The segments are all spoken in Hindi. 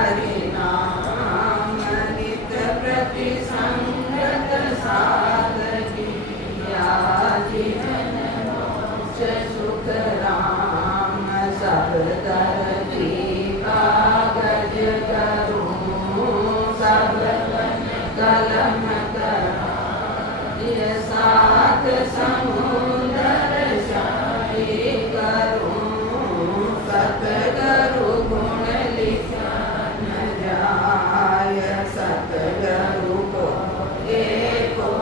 हरि नाम नित प्रति संगत साधकी या जीवन मोक्ष सुख राम सब दर्दी कागज करूं सब कलम करा ये साथ समुद्र शाही करूं सतगुरु गुण लिखन जाय सतगुरु को एको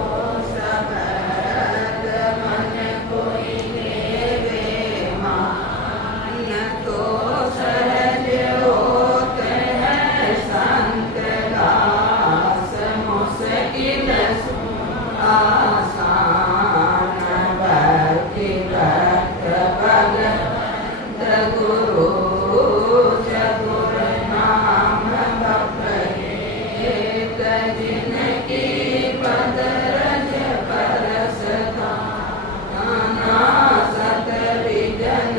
शब्द मन कोई लेवे मान तो सहज होते हैं संत दास मुश्किल आसान भक्ति भक्त भगवंत गुरु चतुर नाम एक जिनकी पद रज परस थाना सत विजन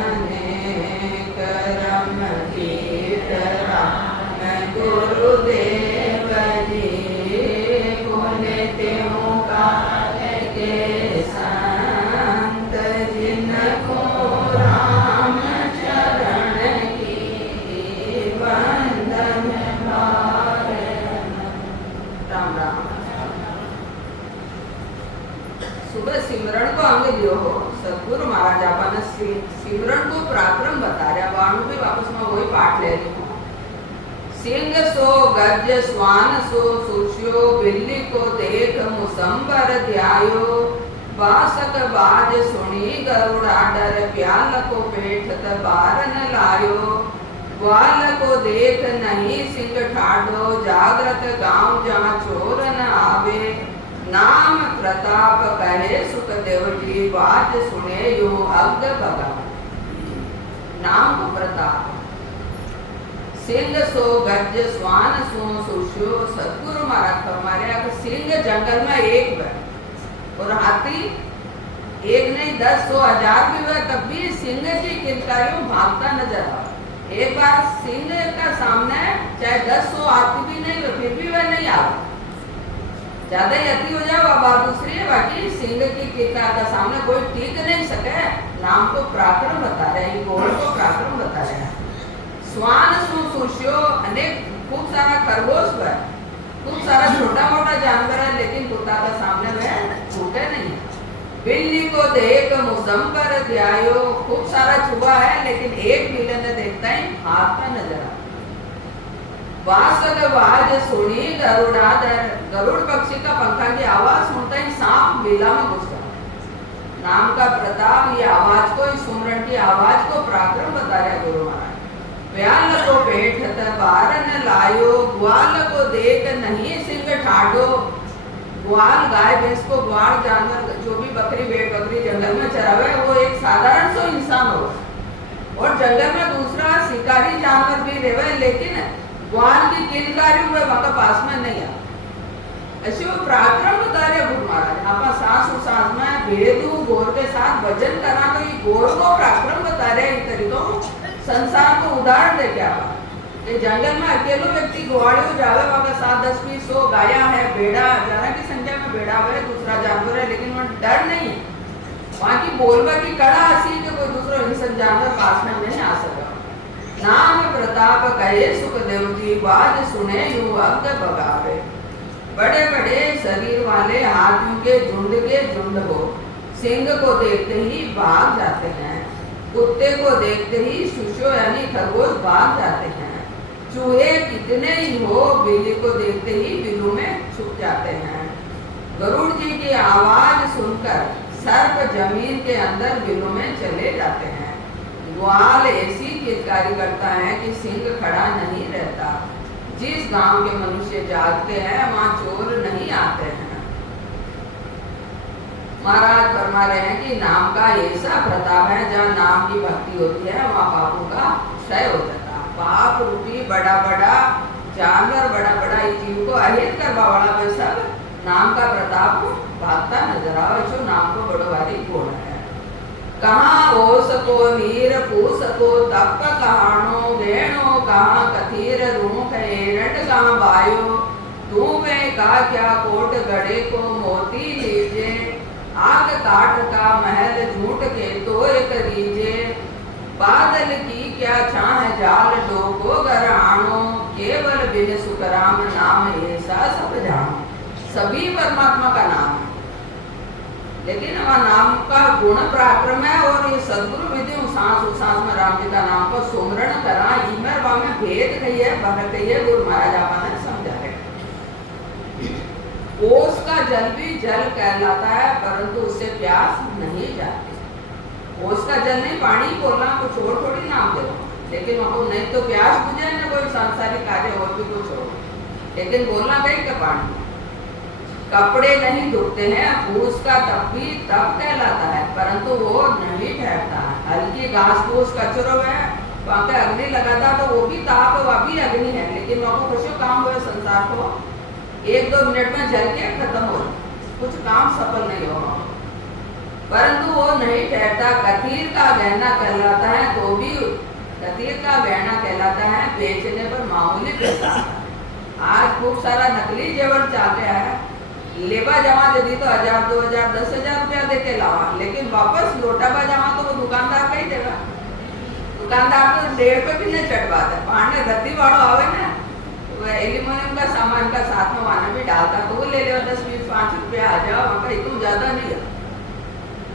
अनेक रम कीर राम गुरुदेव जी पुण्य काल के संत जिनको राम चरण की वंदन भारे। राम राम। सुबह सिमरण को अंग लियो हो सदगुरु महाराज अपन सिमरण को पराक्रम बता रहा वाणु भी वापस में वही पाठ ले रही हूँ। सिंह सो गज स्वान सो सुष्यो बिल्ली को देख मुसंबर ध्यायो बासक बाज सुनी गरुड़ा डर प्याल को पेठत बारन लायो ग्वाल को देख नहीं सिंह ठाडो जागृत गांव जहाँ चोर न आवे नाम प्रताप कहे सुखदेव जी बाज सुने यो अग्ध भगा। नाम को प्रताप सिंह सो गज स्वान सो सुष्यो सदगुरु महाराज फरमा रहे हैं सिंह जंगल में एक है और हाथी एक नहीं 10 100 1000 भी हुआ तब भी सिंह की किलकारियों भागता नजर आ। एक बार सिंह का सामने चाहे 10 100 हाथी भी नहीं हो फिर भी वह नहीं आ ज्यादा ही अति हो जाए वह बात दूसरी है। बाकी सिंह की किलकार का सामने कोई टिक नहीं सके। नाम को पराक्रम बता रहे हैं घोड़ को पराक्रम बता रहे हैं। स्वान सुष्यो अनेक खूब सारा खरगोश है खूब सारा छोटा मोटा जानवर है लेकिन कुत्ता का सामने में छूटे नहीं। बिल्ली को देख मुसंबर ध्यायो खूब सारा छुआ है लेकिन एक बिल्ली ने देखता ही भागता नजर आ। वासक बाज सुनी गरुड़ाधर गरुड़ पक्षी का पंखा की आवाज सुनता ही सांप बिल्ला में घुस गया। नाम का प्रताप ये आवाज को सुमरण की आवाज को पराक्रम बता रहा है गुरु महाराज। प्याल को पेठत बारन लायो ग्वाल को देख नहीं सिंह ठाडो। ग्वाल गाय भैंस को ग्वाल जानवर जो भी बकरी भेड़ बकरी जंगल में चरावे वो एक साधारण सो इंसान हो और जंगल में दूसरा शिकारी जानवर भी रहे लेकिन ग्वाल की किलकारी हुए वहां पास में नहीं आ। ऐसे वो पराक्रम बता रहे गुरु महाराज। आप सांस में भेदू घोर के साथ भजन करना तो ये घोर को पराक्रम बता रहे इन तरीकों संसार को उदाहरण दे क्या ये जंगल में अकेलो व्यक्ति गुवाड़ी हो जावे वहां 7 10 20 100 गाया है भेड़ा हजारों की संख्या में भेड़ा है दूसरा जानवर है लेकिन वहां डर नहीं है। वहां की बोलबा की कड़ा हसी के कोई दूसरा इंसान जानवर पास में नहीं आ सका। नाम प्रताप कहे सुखदेव जी बाज सुने यू अग्ध भगावे। बड़े बड़े शरीर वाले हाथियों के झुंड हो सिंह को देखते ही भाग जाते हैं। कुत्ते को देखते ही सुष्यो यानी खरगोश भाग जाते हैं। चूहे कितने ही हो बिल्ली को देखते ही बिल्लू में छुप जाते हैं। गरुड़ जी की आवाज सुनकर सर्प जमीन के अंदर बिल्लू में चले जाते हैं। ग्वाल ऐसी किलकारी करता है कि सिंह खड़ा नहीं रहता। जिस गांव के मनुष्य जागते हैं वहां चोर नहीं आते हैं। महाराज फरमा रहे हैं कि नाम का ऐसा प्रताप है जहाँ नाम की भक्ति होती है वहाँ पापों का क्षय हो जाता। पाप रूपी बड़ा बड़ा जानवर बड़ा बड़ा जीव को अहित करवा वाला वे सब नाम का प्रताप भागता नजर आओ। जो नाम को बड़ो भारी गुण है। कहाँ ओस को नीर पूस को तप कहानो गेणो कहाँ कथीर रूख एरंड कहाँ बायो तू में का क्या कोट गड़े को मोती लीजे आग काट का महल झूठ के तो एक दीजे बादल की क्या छाह जाल डोको गराणो केवल बिन सुखराम नाम ऐसा सब जानो। सभी परमात्मा का नाम है, लेकिन वह नाम का गुण पराक्रम है और ये सदगुरु विधि सांस में राम जी का नाम को सुमरण करा इमर वा में भेद कहिए भर कहिए गुरु महाराज आपा ने समझा है। ओस का जल भी जल कहलाता है परंतु उससे प्यास नहीं जाती। ओस का जल नहीं पानी बोलना कुछ और थोड़ी नाम दे, लेकिन वहां नहीं तो प्यास बुझे न कोई सांसारिक कार्य और भी कुछ हो, लेकिन बोलना कहीं का पानी। कपड़े नहीं धुलते हैं फूस का तप भी तप कहलाता है परंतु वो नहीं ठहरता है। हल्की घास फूस कचरो है वहां पे अग्नि लगाता तो वो भी ताप वह भी अग्नि है, लेकिन वहां को कुछ काम हुए संसार को 1-2 मिनट में जल के खत्म हो, कुछ काम सफल नहीं हो, परंतु वो नहीं ठहरता। कथीर का गहना कहलाता है तो भी कथीर का गहना कहलाता है बेचने पर मामूली पैसा। आज खूब सारा नकली जेवर चल रहा है, लेबा जमा यदि तो 1000 2000 10,000 रुपया दे के लावा, लेकिन वापस लोटाबा जमा तो वो दुकानदार का ही देगा। दुकानदार तो 1.5 पे भी नहीं चढ़वाता, पाने रद्दी वालों आवे ना एल्यूमिनियम का सामान का साथ में वाना भी डालता तो वो ले ले 10-20-5 रुपया आ जाओ, वहाँ इतना ज्यादा नहीं है।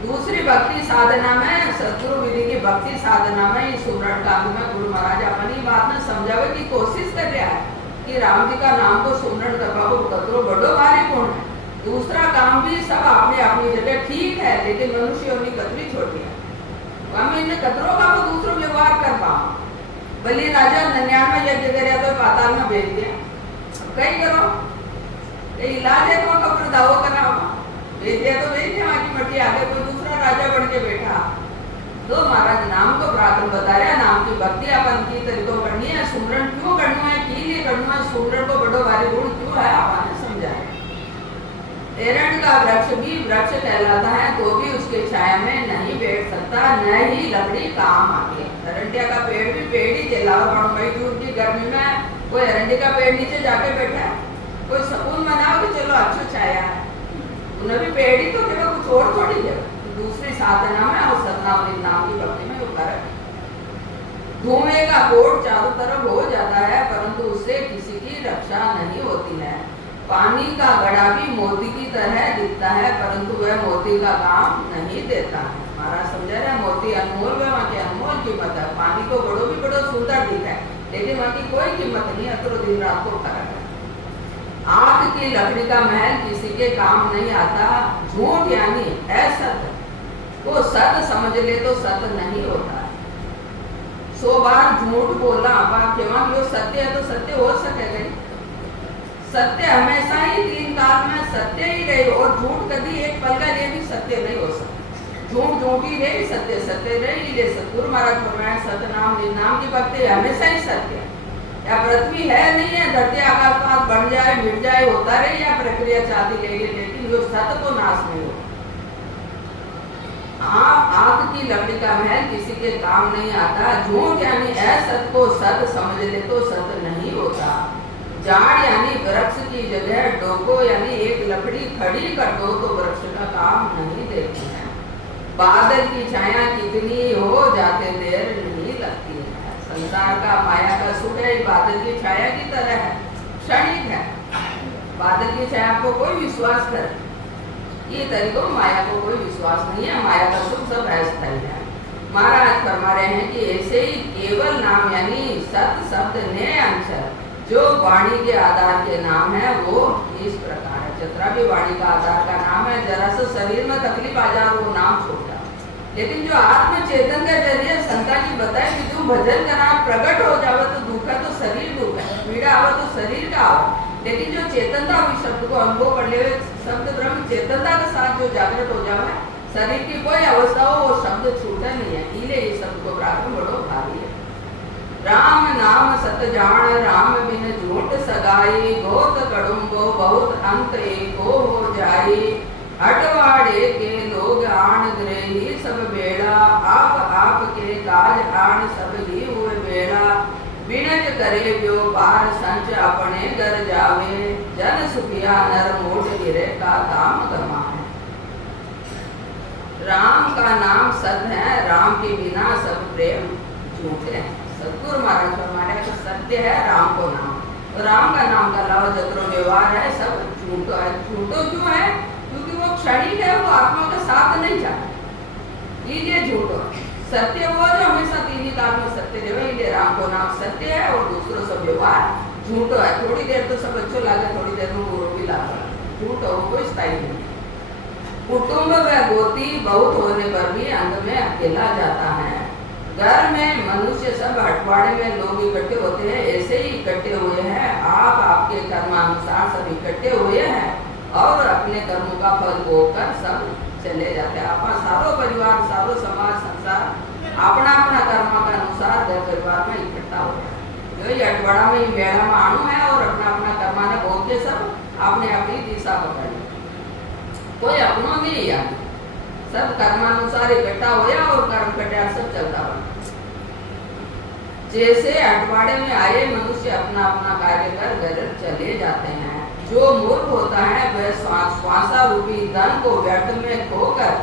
दूसरी भक्ति साधना में सदगुरु विधि की भक्ति साधना में सुमरण कांड में गुरु महाराज अपनी बात में समझावे की कोशिश कर रहा है कि राम जी का नाम को सुमरण करवा को कतरो बड़ो भारी गुण है। दूसरा काम भी सब अपने अपनी जगह ठीक है, लेकिन मनुष्य अपनी कतरी छोटी है, हम इन कतरों का वो दूसरों व्यवहार कर पाओ। बलि राजा 99 यज्ञ करे तो पाताल में भेज दिया, कहीं करो इलाज है तो कपड़े दावो कराओ, भेज दिया तो भेज दिया, वहां की मट्टी आगे कोई दूसरा राजा बन के बैठा। तो महाराज नाम को पराक्रम बता रहा, नाम की भक्ति अपन की तरीकों करनी है, सुमरण क्यों करना है, की लिए करना है, सुमरण को बड़ो भारी गुण क्यों है आपने समझाया। एरंड का वृक्ष भी वृक्ष कहलाता है तो भी उसके छाया में नहीं बैठ सकता, न ही लकड़ी काम आती है। अरंडिया का पेड़ भी पेड़ ही जलावा मई जून की गर्मी में कोई अरंडी का पेड़ नीचे जाके बैठा है, कोई सुकून मनाओ कि चलो अच्छा छाया है, उन्हें भी पेड़ ही तो केवल कुछ और थोड़ी है। दूसरी साधना में और सतनाम नाम की भक्ति में उपकार। धुएं का कोट चारों तरफ हो जाता है परंतु उससे किसी की रक्षा नहीं होती है। पानी का घड़ा भी मोती की तरह दिखता है परंतु वह मोती का काम नहीं देता है। महाराज समझा रहे मोती अनमोल है, वहाँ की अनमोल कीमत है। पानी को बड़ो भी बड़ो सुंदर दिखा है लेकिन वहाँ की कोई कीमत नहीं, अतरो दिन रात को फर्क है। आग की लकड़ी का महल किसी के काम नहीं आता। झूठ यानी असत को सत समझ ले तो सत नहीं होता। 100 बार झूठ बोलना आप केवल जो सत्य है तो सत्य हो सकेगा। सत्य हमेशा ही 3 काल में सत्य ही रहे और झूठ कभी एक पल का लिए भी सत्य नहीं हो सकता। झूठ झूठ ही रहे, सत्य सत्य रहे। ले सतगुरु महाराज फरमाया सतनाम निनाम की भक्ति हमेशा ही सत्य है। या पृथ्वी है नहीं है, धरती आकाश पास बन जाए मिट जाए होता रहे या प्रक्रिया चाहती रही, लेकिन जो सत्य को नाश नहीं हो। आग की लकड़ी का महल किसी के काम नहीं आता। झूठ यानी असत को सत समझ ले तो सत नहीं होता। जाड़ यानी वृक्ष की जगह डोको यानी एक लकड़ी खड़ी कर दो तो वृक्ष का काम नहीं देती है। बादल की छाया कितनी हो जाते देर नहीं लगती है। संसार का माया का सुख है, बादल की छाया की तरह है, क्षणिक है। बादल की छाया को कोई विश्वास करे, ये तरीकों माया को कोई विश्वास नहीं है। माया का सुख सब अस्थायी है। महाराज फरमा रहे हैं कि ऐसे ही केवल नाम यानी सत शब्द ने अंश जो वाणी के आधार के नाम है वो इस प्रकार है। जतरा भी वाणी का आधार का नाम है, जरा सा शरीर में तकलीफ आ जाए वो नाम छोड़ जाए, लेकिन जो आत्म चेतन के जरिए संता की बताए कि तुम भजन का नाम प्रकट हो जावे तो दुख है तो शरीर दुख है, पीड़ा आवे तो शरीर का आवे, लेकिन जो चेतनता हुई शब्द को अनुभव कर ले, शब्द ब्रह्म चेतनता के साथ जो जागृत हो जावे, शरीर की कोई अवस्था हो वो शब्द छूटा नहीं है। इले ये शब्द को प्राप्त बड़ो भारी है। राम नाम सत जान राम बिन झूठ सगाई, गोत कड़ुंगो बहुत अंत एको हो जाई, हटवाड़े के लोग आन ग्रही सब बेड़ा काज आण सब ही हुए बेड़ा बिनज करे जो पार संच अपने घर जावे जन सुखिया नर मोट गिरे का दाम गमाए। राम का नाम सत्य है, राम के बिना सब प्रेम झूठे हैं। सतगुरु महाराज फरमाया कि सत्य है राम को नाम, तो राम का नाम का अलावा जितना व्यवहार है सब झूठो है। झूठो क्यों है? क्योंकि वो क्षणिक है, वो आत्मा का साथ नहीं चाहता, इसलिए झूठो। सत्य वो जो हमेशा तीन ही काल में सत्य रहे, इसलिए राम को नाम सत्य है और दूसरों से व्यवहार झूठो है। थोड़ी देर तो सब अच्छो लागे, थोड़ी देर में बुरो भी लागे, झूठो कोई स्थायी नहीं। कुटुंब व गोती बहुत होने पर भी अंत में अकेला जाता है। घर में मनुष्य सब हटवाड़े में लोग इकट्ठे होते हैं, ऐसे ही इकट्ठे हुए हैं। आप आपके कर्मानुसार सब इकट्ठे हुए हैं और अपने कर्मों का फल भोगकर सब चले जाते हैं। अपना सारो परिवार, सारो समाज, संसार अपना अपना कर्म का अनुसार घर परिवार में इकट्ठा हो गया। यही अठवाड़ा में मेला में आणु है और अपना अपना कर्मा ने भोग के सब अपने अपनी दिशा पकड़ी, कोई अपनों नहीं यार, सब कर्मानुसार इकट्ठा होया और कर्म कट्या सब चलता बना। जैसे अठवाड़े में आए मनुष्य अपना अपना कार्य कर घर चले जाते हैं। जो मूर्ख होता है वह श्वासा रूपी धन को व्यर्थ में खोकर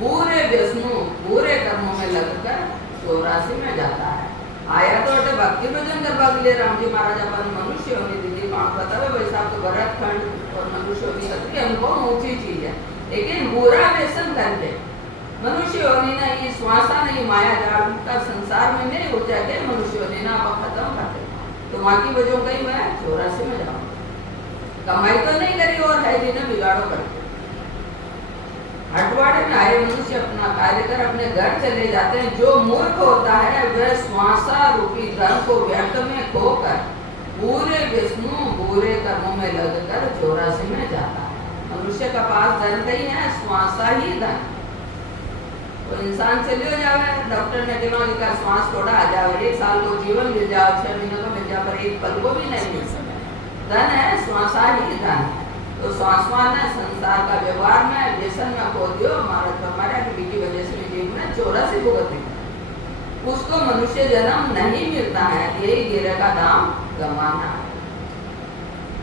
पूरे व्यसनों पूरे कर्मों में लगकर 84 में जाता है। आया तो अटे भक्ति भजन करवा के लिए राम जी महाराज अपन मनुष्य होने दीदी कौन बतावे वैसा तो भरत खंड और मनुष्य होनी अति अनुभव ऊंची चीज है, लेकिन बुरा व्यसन करके मनुष्य होनी ना ये श्वासा नहीं माया जाल का संसार में नहीं हो जाके मनुष्य होनी ना आप खत्म कर दे। तो वहां की वजह कही मैं 84 में जाऊँ, कमाई तो नहीं करी और है जिन्हें बिगाड़ो करके। हटवाड़े में आए मनुष्य अपना कार्य कर अपने घर चले जाते हैं। जो मूर्ख होता है वह श्वासा रूपी धन को व्यर्थ में खोकर पूरे विष्णु बुरे कर्मों में लगकर 84 में जाता है। मनुष्य का पास धन नहीं है, श्वासा ही धन। तो इंसान चले हो जावे, डॉक्टर ने कहा श्वास थोड़ा आ जाए, 1 साल को जीवन मिल जाओ, 6 महीने को मिल जाओ, पर एक पल को भी नहीं मिल सकता। धन है, श्वासा ही धन है। तो श्वासवान है संसार का व्यवहार में व्यसन में खो दियो महाराज फरमाया कि की वजह से जीव में 84 भुगत उसको मनुष्य जन्म नहीं मिलता है, यही गिरे का दाम गंवाना है।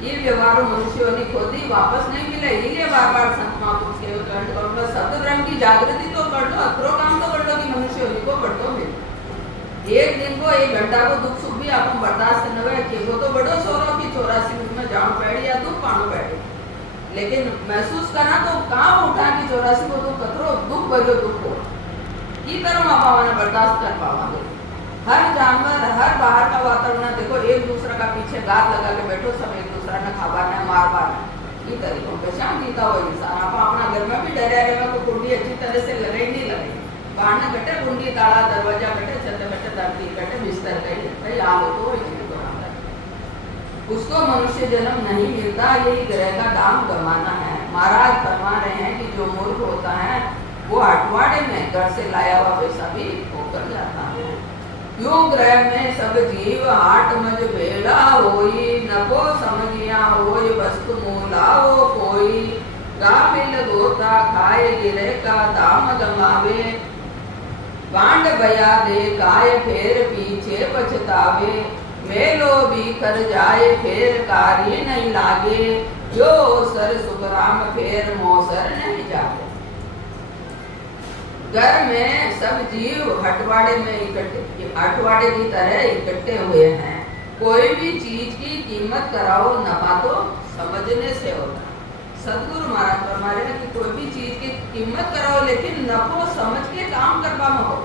ये व्यवहार मनुष्यों ने खोदी वापस नहीं मिले, इसलिए बार बार संत महापुरुष के कंठ करो शब्द ब्रह्म की जागृति तो कर लो, अक्रो काम तो कर लो कि मनुष्य को बढ़ो मिले। एक दिन को 1 घंटा को दुख सुख भी आप बर्दाश्त न हुए कि वो तो बड़ो सोरो की 84 में जान पैड़ी या दुख पानो पैड़ी, लेकिन महसूस करा तो काम उठा कि 84 को दुख कतरो दुख भरो दुख हो की तरह आप बर्दाश्त कर पाओगे। हर जानवर हर बाहर का वातावरण देखो, एक दूसरे का पीछे गात लगा के बैठो, सब एक दूसरा ने खावा है मार बार ये तरीकों पे शाम जीता हो इंसान। आप अपना घर में भी डरे रहेगा तो कुंडी अच्छी तरह से लगे नहीं लगे, बाहर न कटे कुंडी ताला दरवाजा कटे छत कटे धरती कटे बिस्तर कटे भाई आलो तो उसको मनुष्य जन्म नहीं मिलता, यही ग्रह का दाम गंवाना है। महाराज फरमा रहे हैं कि जो मूर्ख होता है वो हटवाड़े में घर से लाया हुआ पैसा भी होकर जाता है। क्यों ग्रह में सब जीव हाट मज भेड़ा होई, नको समझिया होई वस्तु मूला हो कोई, गाफिल गोता खाए गिरे का दाम गंवावे, बांड बया दे काय फेर पीछे पछतावे, मेलो भी कर जाए फेर कार्य नहीं लागे, जो सर सुखराम फेर मोसर नहीं जागे। घर में सब जीव हटवाड़े में इकट्ठे हटवाड़े की तरह इकट्ठे हुए हैं। कोई भी चीज की कीमत कराओ नफा तो समझने से होता। सतगुरु महाराज फरमा रहे हैं कि कोई भी चीज की कीमत कराओ लेकिन नफो समझ के काम करवा में हो।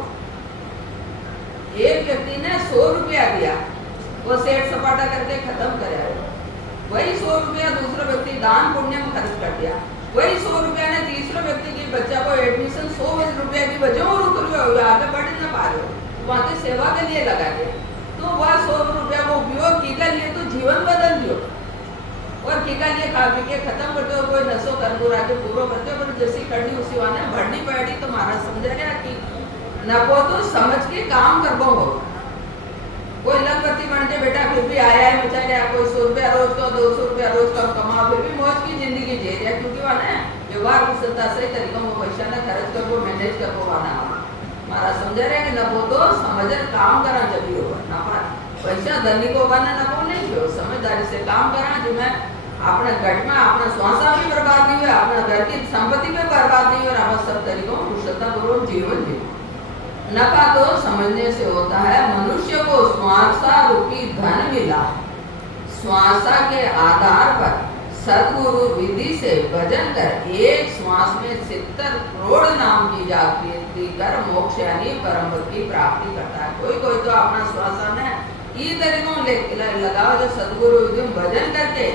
एक व्यक्ति ने 100 रुपया दिया, वो सेठ सपाटा करके खत्म करे, वही 100 रुपया दूसरा व्यक्ति दान पुण्य में खर्च कर दिया, वही 100 रुपया ने तीसरे व्यक्ति की बच्चा को एडमिशन 100 रुपया की वजह आगे बढ़ न पा रहे हो, वहाँ की सेवा के लिए लगा दिया, तो वह 100 रुपया को उपयोग की कर लिए तो जीवन बदल दियो और की कर लिए खा पी के खत्म करते हो, कोई नशो कर बुरा के पूरा करते हो, पर जैसी करनी उसी वाने बढ़नी पड़ी। तो महाराज समझ रहे कि न को तो समझ के काम करबो हो। कोई लखपति बन के बेटा फिर भी आया है बेचारे, कोई 100 रुपया रोज का 200 रुपया रोज का कमा फिर भी मौज की जिंदगी जी रहा है, क्योंकि वह ना व्यवहार कुशलता सही तरीकों में पैसा ना खर्च कर वो मैनेज कर वो वाना मारा समझ रहे कि नफो तो समझ काम करा जब ही होगा नफा पैसा धनी को बना नफो नहीं हो समझदारी से काम करा जो मैं अपने घट में अपना स्वासा भी बर्बाद नहीं हुआ अपना घर की संपत्ति में बर्बाद नहीं और आप सब तरीकों कुशलतापूर्वक जीवन जियो। नफा तो समझने से होता है। मनुष्य को स्वासा रूपी धन मिला, स्वासा के आधार पर सदगुरु विधि से भजन कर एक श्वास में 70 करोड़ नाम की जागृति कर मोक्ष यानी परम पद की प्राप्ति करता है। कोई कोई तो अपना श्वासा में ये तरीकों लगाओ जो सदगुरु विधि में भजन करके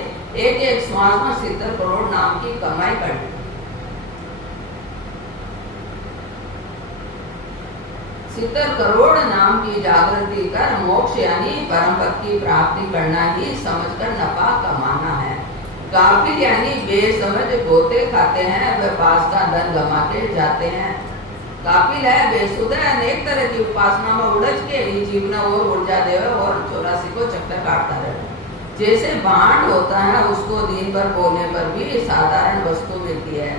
एक एक श्वास में 70 करोड़ नाम की कमाई कर 70 करोड़ नाम की जागृति कर मोक्ष यानी परम पद की प्राप्ति करना ही समझकर नफा कमाना है। काफिर यानी बेसमझ गोते खाते हैं वे पास का धन गमाते जाते हैं। काफिल है बेसुध है अनेक तरह की उपासना में उलझ के ही जीवन और ऊर्जा देवे और 84 को चक्कर काटता रहे। जैसे बांड होता है उसको दिन भर बोलने पर भी साधारण वस्तु मिलती है,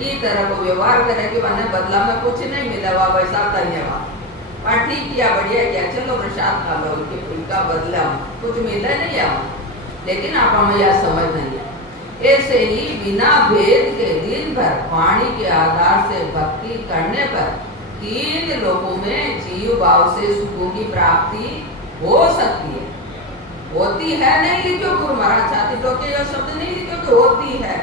इस तरह को व्यवहार करे कि मैंने बदला में कुछ नहीं मिला हुआ वैसा धन्यवाद पर ठीक किया बढ़िया किया चलो प्रसाद खा लो इनका बदला कुछ मिला नहीं है लेकिन आप हमें यह समझ नहीं है। ऐसे ही बिना भेद के दिन भर वाणी के आधार से भक्ति करने पर 3 लोगों में जीव भाव से सुखों की प्राप्ति हो सकती है। होती है नहीं लिखो गुरु महाराज छाती टोके यह शब्द नहीं लिखो कि होती है,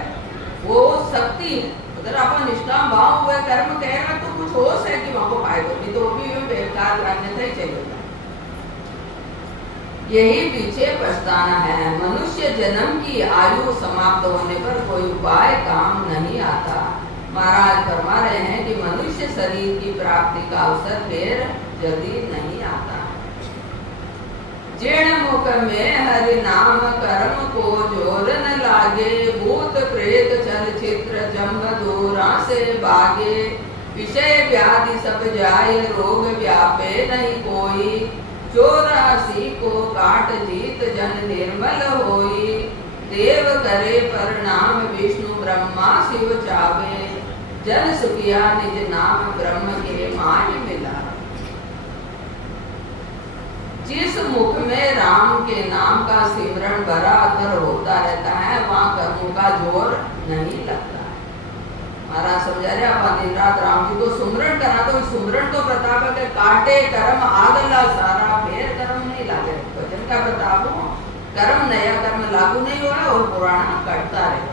वो सकती है। अगर अपन निष्काम भाव हुए कर्म कह रहे तो कुछ हो सके कि वहां को फायदा नहीं तो भी बेकार करने से ही चलेगा। यही पीछे पछताना है। मनुष्य जन्म की आयु समाप्त होने पर कोई उपाय काम नहीं आता। महाराज फरमा रहे हैं कि मनुष्य शरीर की प्राप्ति का अवसर फिर जल्दी नहीं आता। जीर्ण मुख में हरि नाम कर्म को जोर न लागे, भूत प्रेत चल चित्र जम्ब दूरा से भागे, विषय व्याधि सब जाए रोग व्यापे नहीं कोई, 84 को काट जीत जन निर्मल होई, देव करे प्रणाम विष्णु ब्रह्मा शिव चावे, जन सुखिया निज नाम ब्रह्म के माय मिला। जिस मुख में राम के नाम का सिमरन बराबर होता रहता है वहां कर्मों का जोर नहीं लगता। महाराज समझा रहे अपन दिन रात राम जी को सुमरण करना तो सुमरण तो प्रताप के काटे कर्म आगला सारा फेर कर्म नहीं लागे। भजन का प्रताप हो कर्म नया कर्म लागू नहीं हुआ और पुराना कटता रहे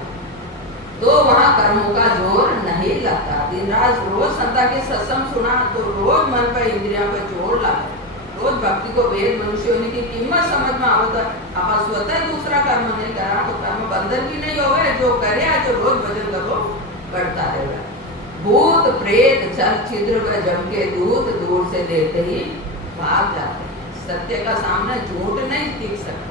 तो वहाँ कर्मों का जोर नहीं लगता। दिन रात रोज संता के सत्संग सुना तो रोज मन पर इंद्रियों पर जोर लगा। रोज भक्ति को वेद मनुष्य होने की कीमत समझ में आवता। आप स्वतः दूसरा कर्म नहीं करा तो कर्म बंधन भी नहीं होगा। जो करे जो रोज भजन करो बढ़ता रहेगा। भूत प्रेत छल छिद्र व जम के दूत दूर से देखते ही भाग जाते हैं। सत्य का सामने झूठ नहीं टिक सकता।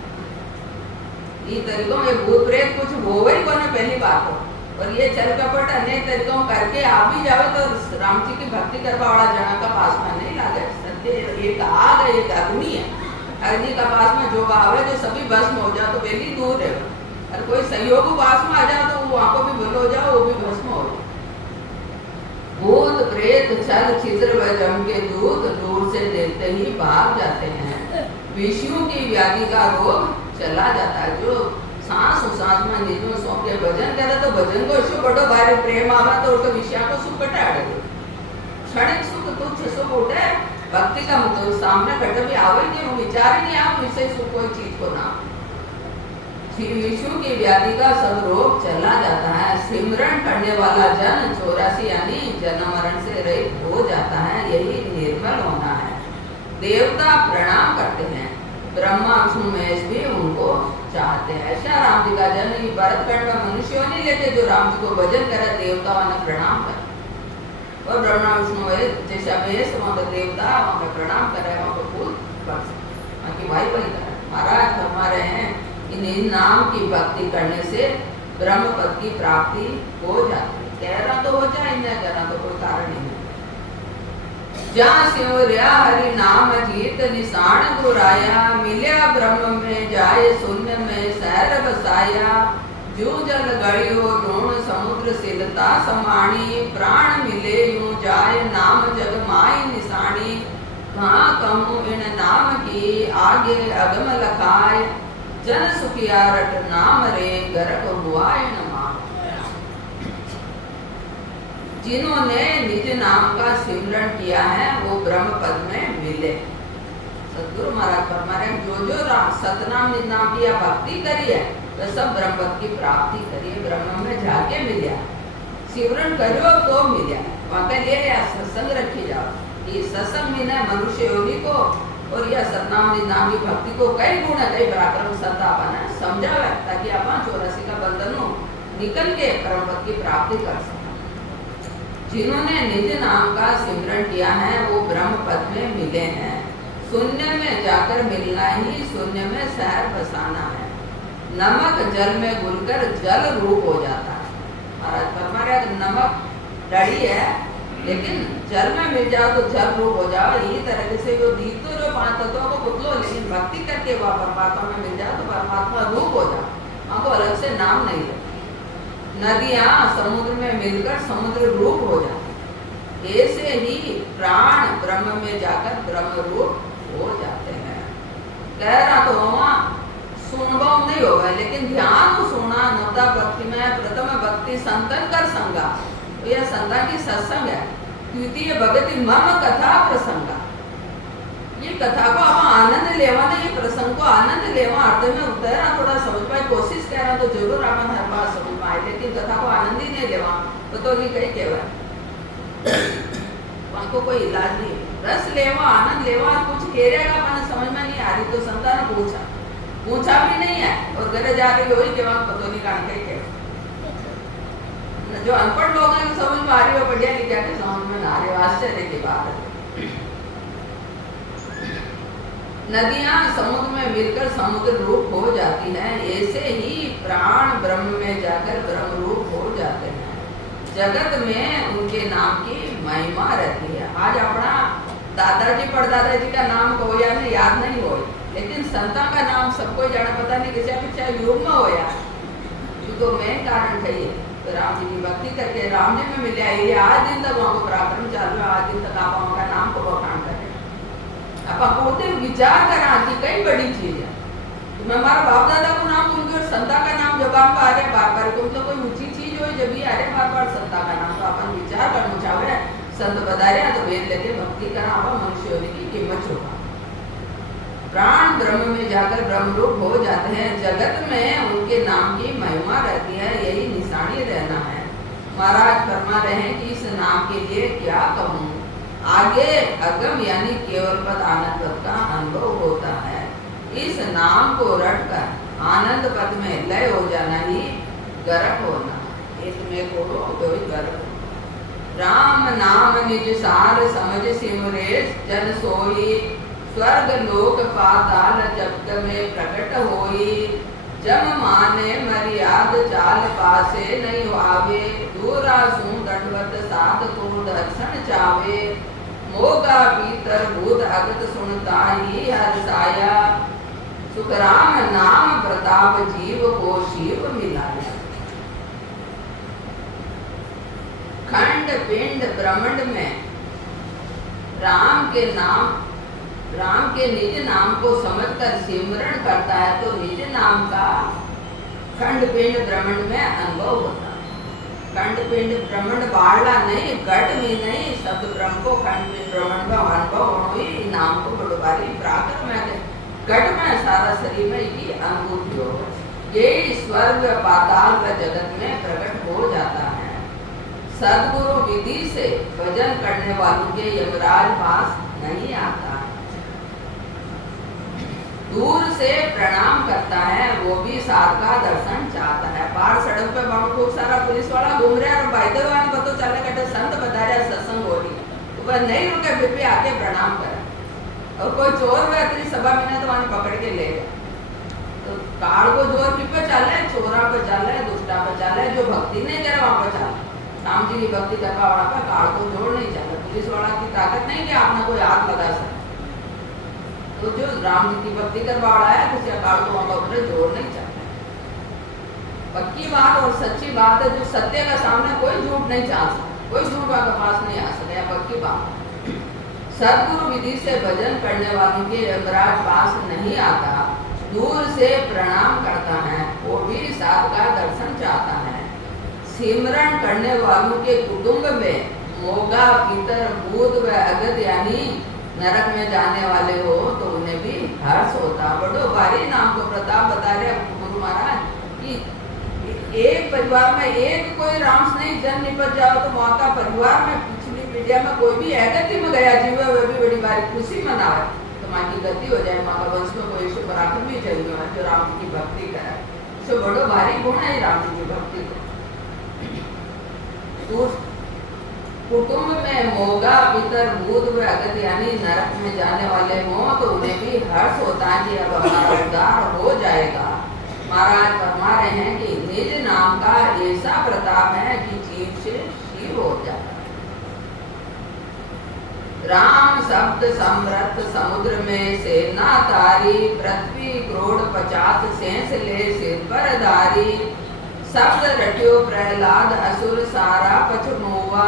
ये तरीकों में भूत प्रेत कुछ हो ही को पहली बात हो और ये चल कपट अनेक तरीकों करके आप भी जाओ तो राम जी की भक्ति करवा वाला जगह का पास में नहीं लागे। सत्य एक आग है एक अग्नि है। अग्नि का पास में जो आवे जो सभी भस्म हो जाओ तो पहली दूर है और कोई सहयोग पास में आ जाओ तो वहां को भी भल हो जाओ वो भी भस्म हो जाए। भूत प्रेत छल छिद्र व जम के दूत दूर से देखते ही भाग जाते हैं। विषयों की व्याधि का रोग चला जाता है। जो सांस उसास में निजों सौंप के भजन करे तो भजन को इसको बड़ो भारी प्रेम आवा तो उसके विषय को सुख कटाड़े क्षणिक सुख तुच्छ सुख उठे। भक्ति का मतलब सामने कटे भी आवे कि वो विचार ही नहीं आप विषय सुख कोई चीज को ना। विषयों की व्याधि का सब रोग चला जाता है। सिमरन करने वाला जन 84 यानी जन्म मरण से रहित हो जाता है। यही निर्मल होना है। देवता प्रणाम करते हैं। ब्रह्मा विष्णु महेश भी उनको चाहते हैं। ऐसा राम जी का जन्म भरतखंड में मनुष्यों नहीं लेते जो राम जी को भजन करे देवताओं ने प्रणाम करे और ब्रह्मा विष्णु जैसा महेश वहाँ पे देवता वहाँ पे प्रणाम करे वहाँ पे फूल बाकी भाई भाई करे। महाराज फरमा रहे हैं इन नाम की भक्ति करने से ब्रह्म पद की प्राप्ति हो जाती है। कहना तो हो जाए न कहना तो कोई कारण नहीं। जहाँ सिमरिया हरि नाम जीत निशान गुराया, मिल्या ब्रह्म में जाए शून्य में शहर बसाया, जो जल गड़ियो ऋण समुद्र सिलता समाणी प्राण मिले यूं जाय नाम जग माई निशानी कहाँ कहूँ इन नाम की आगे अगम लखाय जन सुखिया रट नाम रे गरक हुआ इन मां। जिन्होंने निज नाम का सिमरन किया है वो ब्रह्म पद में मिले। सदगुरु महाराज फरमा रहे जो सतनाम निज नाम की भक्ति करी है तो सब ब्रह्म पद की प्राप्ति करिए, ब्रह्म में जाके मिलिया। सिमरन करो तो मिलिया। वहां पे ले या सत्संग रखी जाओ कि सत्संग में न मनुष्य योगी को और यह सतनाम निज नाम की भक्ति को कई गुण है, कई पराक्रम सत्ता अपन समझावे ताकि अपन 84 का बंधन निकल के परम पद की प्राप्ति कर सके। जिन्होंने निज नाम का सिमरन किया है वो ब्रह्म पद में मिले हैं। शून्य में जाकर मिलना ही शून्य में शहर बसाना है। नमक जल में घुलकर जल रूप हो जाता है। महाराज फरमा रहे नमक डड़ी है लेकिन जल में मिल जाओ तो जल रूप हो जाओ। यही तरह से जो दीतो जो 5 तत्वों को पुतलो लेकिन भक्ति करके वह परमात्मा में मिल जाओ तो परमात्मा रूप हो जाओ, हमको अलग से नाम नहीं ले। नदियां समुद्र में मिलकर समुद्र रूप हो जाते, ऐसे ही प्राण ब्रह्म में जाकर ब्रह्म रूप हो जाते हैं। कह रहा तो वहाँ सुनवाऊ नहीं होगा लेकिन ध्यान को सुना नवदा भक्ति में प्रथम भक्ति संतन कर संगा तो यह संतान की सत्संग है। द्वितीय भक्ति मम कथा प्रसंगा, ये कथा को आप आनंद लेवा ना, ये प्रसंग को आनंद लेवा अर्थ में उतरना थोड़ा समझ पाए कोशिश कर रहा तो जरूर अपन हर बात समझ पाए, लेकिन कथा को आनंद ही नहीं लेवा तो ये कहीं कहवा वहां को कोई इलाज नहीं। रस लेवा आनंद लेवा कुछ कह रहेगा अपन समझ में नहीं आ रही तो संतान पूछा भी नहीं है और घर जा रही हो के वहां पता नहीं कहां के जो अनपढ़ लोग हैं समझ में आ रही हो, बढ़िया लिखा के समझ में ना आ रही, आश्चर्य की बात है। नदियां समुद्र में मिलकर समुद्र रूप हो जाती हैं, ऐसे ही प्राण ब्रह्म में जाकर ब्रह्म रूप हो जाते हैं। जगत में उनके नाम की महिमा रहती है। आज अपना दादाजी परदादाजी का नाम को या नहीं याद नहीं हो लेकिन संता का नाम सबको जाना, पता नहीं किसी पीछे युग में होया तो मेन कारण है ये। तो राम जी की भक्ति करके राम जी में मिले ये आज दिन तक वहां को पराक्रम चालू है। आज दिन तक आप उनका नाम को बखान करें आप खुद विचार करा कि कई बड़ी चीज है। तो मैं हमारा बाप दादा को नाम भूल गई और संता का नाम जब आप आ रहे बार बार तो कोई ऊंची चीज हो जब भी आ रहे बार बार संता का नाम तो अपन विचार करना चाहे संत बता रहे तो वेद लेके भक्ति करा आप मनुष्य होने की कीमत होगा। प्राण ब्रह्म में जाकर ब्रह्म रूप हो जाते हैं। जगत में उनके नाम की महिमा रहती है, यही निशानी रहना है। महाराज फरमा रहे हैं कि इस नाम के लिए क्या कहूँ। आगे अगम यानी केवल पद आनंद पद का अनुभव होता है। इस नाम को रटकर आनंद पद में लय हो जाना ही गर्क होना। एक में कोड़ो दो ही गर्क। राम नाम निज सार समझ सिमरे जन सोई स्वर्ग लोक पाताल जगत में प्रकट होई। जम माने मर्याद चाल पासे नहीं आवे दूरा सु दंडवत साध को दर्शन चावे। मोगा भीतर भूत अगत सुनता ही हर साया सुखराम नाम प्रताप जीव को शिव मिलाया। खंड पिंड ब्रह्मांड में राम के निज नाम को समझकर सिमरण करता है तो निज नाम का खंड पिंड ब्रह्मांड में अनुभव होता है। खंड पिंड ब्रह्मांड बाढ़ला नहीं घट में नहीं शब्द ब्रह्म को खंड पिंड ब्रह्मांड में अनुभव होना ही नाम को बड़बारी प्राकृत में घट में सारा शरीर में की अनुभूति हो। यही स्वर्ग पाताल व जगत में प्रकट हो जाता है। सदगुरु विधि से भजन करने वालों के यमराज पास नहीं आता। दूर से प्रणाम करता है वो भी साथ का दर्शन चाहता है। बाहर सड़क पे खूब सारा पुलिस वाला घूम रहा है और भाईदेव पता चले कटे संत बता रहा सत्संग हो रही है वह नहीं रुके फिर भी आके प्रणाम करे। और कोई चोर हुआ इतनी सभा में तो वहां पकड़ के ले गए तो काल को जोर कि पे चल रहे चोरा पे चल रहे दुष्टा पे चल रहे जो भक्ति नहीं करे वहां पे चल। राम जी की भक्ति करवा वाला पे काल को जोड़ नहीं चल रहा। पुलिस वाला की ताकत नहीं कि आपने कोई हाथ लगा सके। तो जो राम जी की भक्ति करवा रहा है किसी अकाल को वहां पर जोड़ नहीं चाहता। पक्की बात और सच्ची बात है, जो सत्य का सामने कोई झूठ नहीं चाह सकता, कोई झूठ आपके पास नहीं आ सके, पक्की बात। सदगुरु विधि से भजन करने वालों के यमराज पास नहीं आता, दूर से प्रणाम करता है, वो भी साथ का दर्शन चाहता है। सिमरन करने वालों के कुटुंब में मोगा, पितर, भूत व अगत यानी नरक में जाने वाले हो तो उन्हें भी हर्ष होता। बड़ो भारी नाम को प्रताप बता रहे गुरु महाराज कि एक परिवार में एक कोई राम से नहीं जन निपट जाओ तो वहाँ का परिवार में पिछली पीढ़िया में कोई भी अगति में गया जीव वह भी बड़ी भारी खुशी मनावे, तो माँ की गति हो जाए, माँ का वंश में कोई ईश्वर पराक्रम भी चल गया जो राम की भक्ति करे, तो बड़ो भारी गुण है राम जी की भक्ति को। कुटुंब में मोगा, पितर, भूत व अगत यानी नरक में जाने वाले हो तो उन्हें भी हर्ष होता है कि अब हमारा उद्धार हो जाएगा। महाराज फरमा रहे हैं कि निज नाम का ऐसा प्रताप है कि जीव से शिव हो जाता है। राम शब्द समृत समुद्र में सेना तारी, पृथ्वी करोड़ 50 सेंस ले सिर पर धारी, शब्द रट्यो प्रहलाद असुर सारा पछमोवा,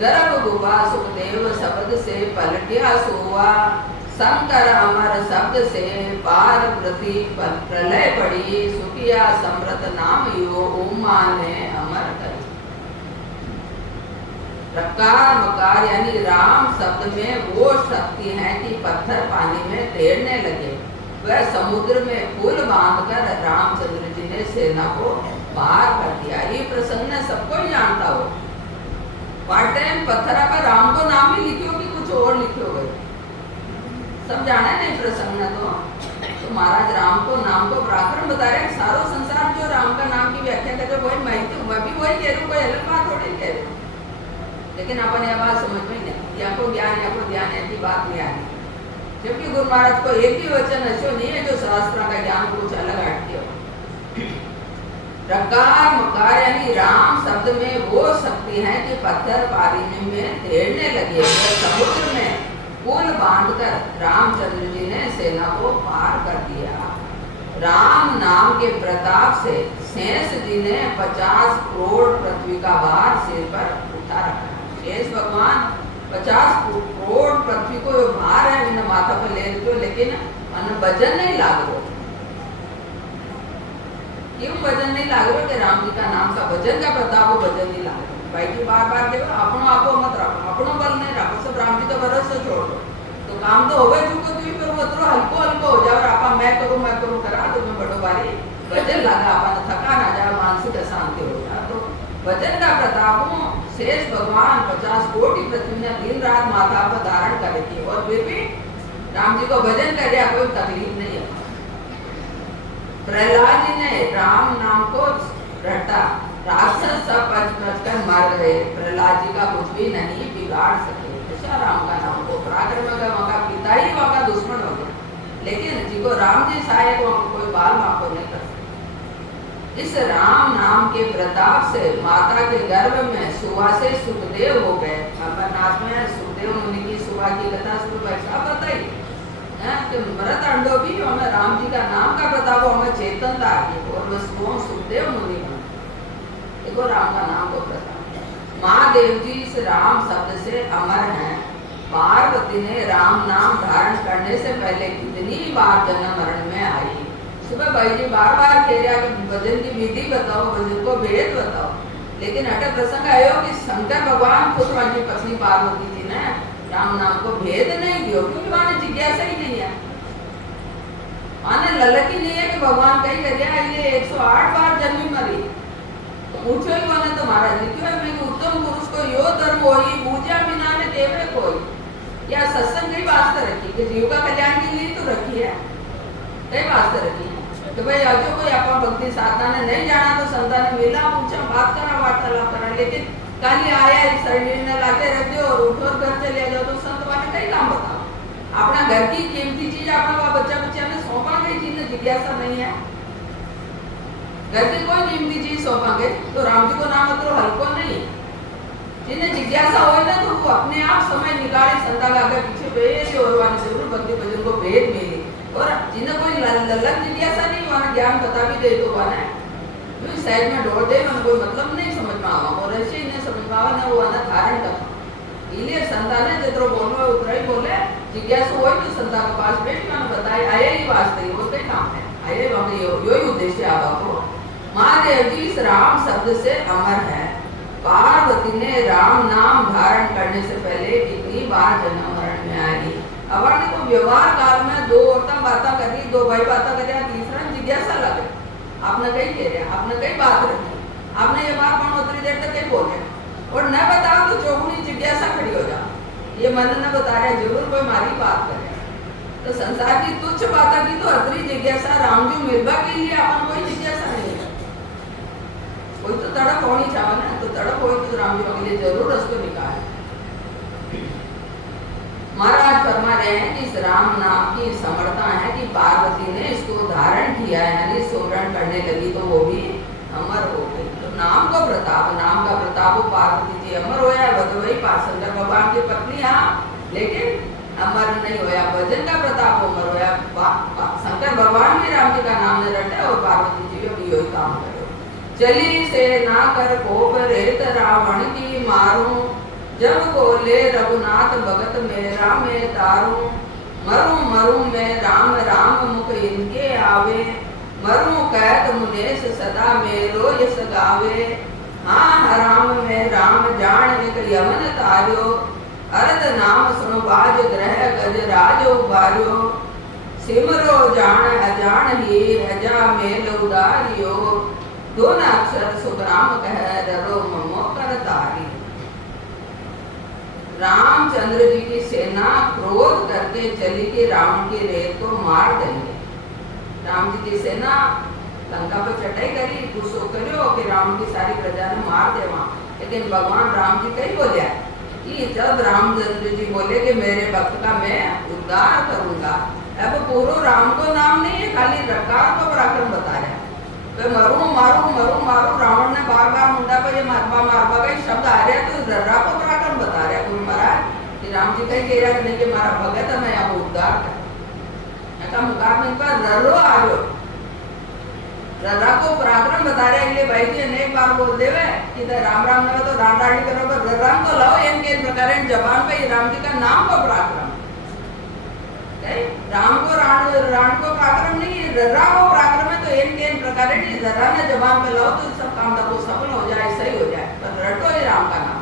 गर्भ गुबा सुखदेव शब्द से पलटिया सोवा, शंकर अमर शब्द से पार प्रति प्रलय पड़ी, सुखिया समृत नाम यो उमा ने अमर करी। रकार मकार यानी राम शब्द में वो शक्ति है कि पत्थर पानी में तैरने लगे, वह समुद्र में पुल बांधकर रामचंद्र जी ने सेना को पार कर दिया। ये प्रसंग ने सबको ही जानता हो, पार्ट टाइम पत्थर पर राम को नाम ही लिखियो कि कुछ और लिखियो गए, सब जाना है नहीं प्रसंग ने तो महाराज राम को नाम को पराक्रम बता रहे हैं। सारो संसार जो राम का नाम की व्याख्या करे वही मैं तो मैं भी वही कह रही हूँ, कोई अलग बात थोड़ी कह रही, लेकिन अपन यह बात समझ में नहीं, या को ज्ञान या को ध्यान ऐसी बात नहीं आ रही, जबकि गुरु महाराज को एक भी वचन ऐसा नहीं है जो शास्त्र का ज्ञान कुछ अलग हटके हो। रकार मकार यानी राम शब्द में वो शक्ति है कि पत्थर पानी में तैरने लगे, समुद्र में पुल बांधकर रामचंद्र जी ने सेना को पार कर दिया। राम नाम के प्रताप से शेष जी ने 50 करोड़ पृथ्वी का भार सिर पर उठा रखा। शेष भगवान 50 करोड़ पृथ्वी को जो भार है उन्हें माथा पर ले रहे, लेकिन वजन नहीं लाग रहा। क्यों वजन नहीं लाग रहा? कि राम जी का नाम का वजन का प्रताप वो वजन नहीं लाग रहा। भाई जी बार बार कहो अपनो आपो मत रखो, अपनो बल नहीं रखो, सब राम जी का भरोसा छोड़ दो, तो काम तो होवे चुको तुम पर मतरो हल्को हल्को हो जाओ। आपा मैं करूँ करा तो मैं बड़ो बारी वजन लगा, आपा थका ना जाए, मानसिक अशांति हो जाए। तो वजन का प्रताप शेष भगवान 50 कोटि पृथ्वी ने दिन रात माथा पर धारण करे थी, और फिर भी राम जी को भजन कर दिया, कोई तकलीफ नहीं है। प्रहलाद जी ने राम नाम को रटा, राक्षस सब बच कर मर गए, प्रहलाद जी का कुछ भी नहीं बिगाड़ सके। ऐसा राम का नाम को पराक्रम का वहाँ का पिता ही वहाँ का दुश्मन हो गया, लेकिन जिसको राम जी शायद वहाँ कोई बाल माफ नहीं कर सकते। इस राम नाम के प्रताप से माता के गर्भ में सुबह से सुखदेव हो गए। अमरनाथ में सुखदेव मुनि की सुबह की कथा शुरू ऐसा बताई कि मृत अंडो भी हमें राम जी का नाम का प्रताप हमें चेतन था, और वो सुखदेव मुनि बना। देखो राम का नाम को प्रताप। महादेव जी इस राम शब्द से अमर हैं। पार्वती ने राम नाम धारण करने से पहले कितनी बार जन्म मरण में आई। सुबह भाई जी बार बार कह रहा कि भजन की विधि बताओ, भजन को भेद बताओ, लेकिन अटक प्रसंग आयो कि शंकर भगवान खुद की पत्नी पार्वती जी ने राम नाम को भेद नहीं दियो, क्योंकि वहां जिज्ञासा ही नहीं है, वहां ललक ही नहीं है कि भगवान कहीं कर ये 108 बार जन्मी मरी, तो पूछो ही मैंने तो महाराज लिखो है मैं उत्तम पुरुष को यो धर्म हो पूजा बिना ने देवे कोई, या सत्संग कई वास्ते रखी कि जीव का कल्याण के लिए तो रखी है, कई वास्ते रखी है तो भाई अजो कोई आप भक्ति साधना ने नहीं जाना तो संतान ने मिला पूछा बात करा वार्तालाप करा, लेकिन काली आया इस शरीर ने लाके रख दो और उठो घर चले जाओ, तो संत वाले कई काम बताओ। अपना घर की कीमती चीज अपना बच्चा ने सौंपा गई, चीज जिज्ञासा नहीं है, घर की कोई कीमती चीज सौंपा गई तो राम जी को नाम मतलब हल्को नहीं, जिन्हें जिज्ञासा हो ना तो वो अपने आप समय निकाले संता का आगे पीछे भेज और वाले जरूर भक्ति भजन को भेद मिली, और जिन्हें कोई ललक जिज्ञासा नहीं वहां ज्ञान बता भी दे तो वहां यूं साइड में ढोल दे मन कोई मतलब नहीं समझ में आवा और ऐसे ने समझ में आवा ने वो आना धारण कर इले संताने जितरो बोलनो उतराई बोले जिज्ञासु होय तो संता के पास बैठ मैंने बताए आया ही वास्ते वो कई काम है आया वहां यो ही उद्देश्य आवा को महादेव जी इस राम शब्द से अमर है। पार्वती ने राम नाम धारण करने से पहले कितनी बार जन्म मरण में आई। अवर ने को व्यवहार काल में दो औरतें बातें कर रही दो भाई बातें कर रहे तीसरा जिज्ञासा लगे आपने कही कह रहे आपने कई बात रखी आपने ये बात मन उतरी देर तक कहीं बोले और न बताओ तो चौगुनी जिज्ञासा खड़ी हो जा ये मन न बता रहा जरूर कोई मारी बात करे तो संसार की तुच्छ बातें की तो अतरी जिज्ञासा राम जी मिलवा के लिए अपन कोई जिज्ञासा नहीं है कोई तो तड़प होनी चाहे ना तो तड़प हो तो राम जी के लिए जरूर रस्तो निकाले। महाराज फरमा रहे हैं कि इस राम नाम की समर्था है कि पार्वती ने इसको धारण किया यानी सोमरण करने लगी तो वो भी अमर हो गई। तो नाम का प्रताप पार्वती जी अमर होया भगवई पार्शंकर भगवान की पत्नी हाँ लेकिन अमर नहीं होया भजन का प्रताप अमर होया शंकर भगवान भी राम जी का नाम ने रटे और पार्वती जी भी यही काम करे। चली से ना कर कोप रेत रावण की मारूं जब बोले रघुनाथ भगत मेरा मैं तारूं मरूं मरूं मैं राम राम मुख इनके आवे मरूं कहत मुनेश सदा मेरो यस गावे हाँ राम में राम जान एक यमन तार्यो अर्ध नाम सुन बाज ग्रह गज राज उबार्यो सिमरो जान अजान ही अजा मेल उदारियो दोन अक्षर सुखराम कह डरो ममो कर तारी। रामचंद्र जी की सेना क्रोध करके चली कि रावण की रेत को मार देंगे। राम जी की सेना लंका पर चढ़ाई करी गुस्सो करो कि राम की सारी प्रजा ने मार दे वहां लेकिन भगवान राम जी कहीं बोले कि जब रामचंद्र जी बोले कि मेरे भक्त का मैं उद्धार करूंगा अब पूरा राम को नाम नहीं है खाली रकार को पराक्रम बता रहा तो मरू मारू मरू मारू रावण ने बार बार मुंडा पर ये मारवा का शब्द आ रहा तो जर्रा को पराक्रम बता रहा गुरु महाराज कि राम जी कहीं कह रहा नहीं कि मारा भगत है मैं यहाँ उद्धार कर ऐसा मुकाबले पर रर्रो आ गयो रर्रा को पराक्रम बता रहे अगले भाई जी अनेक बार बोल देवे कि राम राम ने तो राम रानी करो पर रर्रा को लाओ इनके प्रकार जबान पे राम जी का नाम को पराक्रम राम को राण को पराक्रम नहीं रर्रा को पराक्रम है तो इनके प्रकार रर्रा ने जबान पे लाओ तो सब काम तो सफल हो जाए सही हो जाए पर रटो ही राम का नाम।